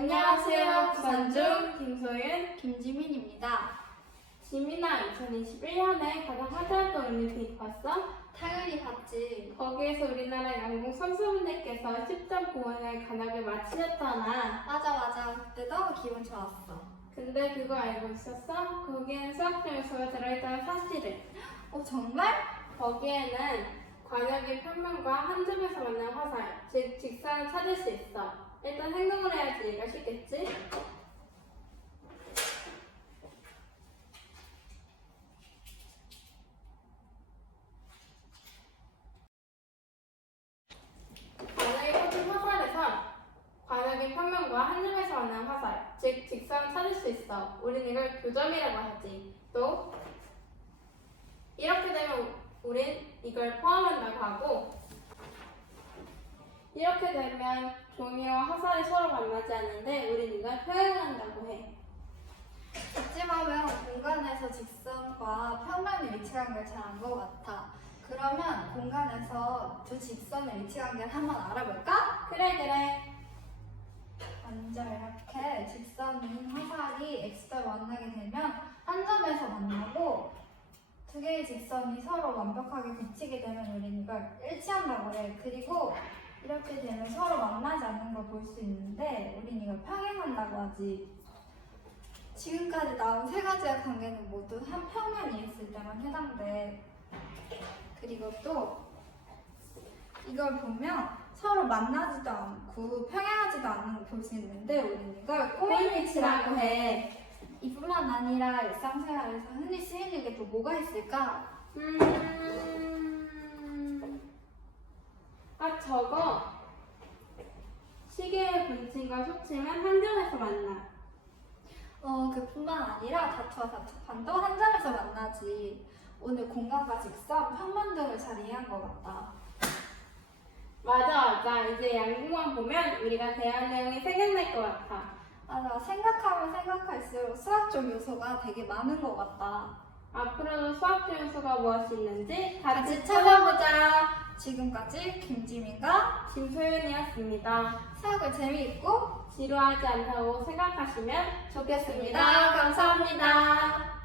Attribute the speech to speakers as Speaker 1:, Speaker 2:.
Speaker 1: 안녕하세요. 부산중 김소윤,
Speaker 2: 김지민입니다.
Speaker 1: 지민아, 2021년에 가장 화제였던 올림픽 봤어?
Speaker 2: 당연히 봤지.
Speaker 1: 거기에서 우리나라 양궁 선수분들께서 10점 보원의 간악을 마치셨잖아.
Speaker 2: 맞아. 그때 너무 기분 좋았어.
Speaker 1: 근데 그거 알고 있었어? 거기에는 수학적 요소가 들어있다는 사실을.
Speaker 2: 정말?
Speaker 1: 거기에는 관역의 평면과 한 점에서 만난 화살, 즉 직선을 찾을 수 있어. 일단 행동을 해야지 이해가 쉽겠지? 관역에 꽂힌 화살에선 관역의 평면과 한 점에서 만난 화살, 즉 직선을 찾을 수 있어. 우린 이걸 교점이라고 하지. 또 이렇게 되면 우린 이걸 포함한다고 하고, 이렇게 되면 종이와 화살이 서로 만나지 않는데 우린 이걸 평행한다고 해.
Speaker 2: 어찌 보면 공간에서 직선과 평면의 위치관계를 잘 안 것 같아. 그러면 공간에서 두 직선의 위치관계를 한번 알아볼까?
Speaker 1: 그래.
Speaker 2: 먼저 이렇게 직선인 화살이 X자로 만나게 되면 한 점에서 만나고 두 개의 직선이 서로 완벽하게 겹치게 되면 우리는 이걸 일치한다고 해. 그리고 이렇게 되면 서로 만나지 않는 걸 볼 수 있는데 우린 이걸 평행한다고 하지. 지금까지 나온 세 가지의 관계는 모두 한 평면이 있을 때만 해당돼. 그리고 또 이걸 보면 서로 만나지도 않고 평행하지도 않는 걸 볼 수 있는데 우린 이걸 코인위치라고 해. 이뿐만 아니라 일상생활에서 흔히 쓰이는 게 또 뭐가 있을까?
Speaker 1: 저거. 시계의 분침과 속침은 한 점에서 만나.
Speaker 2: 그뿐만 아니라 다투와 다투판도 한 점에서 만나지. 오늘 공간과 직선, 평면 등을 잘 이해한 것 같다.
Speaker 1: 맞아. 이제 양궁만 보면 우리가 대한 내용이 생각날 것 같아.
Speaker 2: 맞아. 생각하면 생각할수록 수학적 요소가 되게 많은 것 같다.
Speaker 1: 앞으로도 수학적 요소가 무엇이 있는지
Speaker 2: 같이 찾아보자. 지금까지 김지민과
Speaker 1: 김소윤이었습니다.
Speaker 2: 수학을 재미있고
Speaker 1: 지루하지 않다고 생각하시면
Speaker 2: 좋겠습니다. 감사합니다.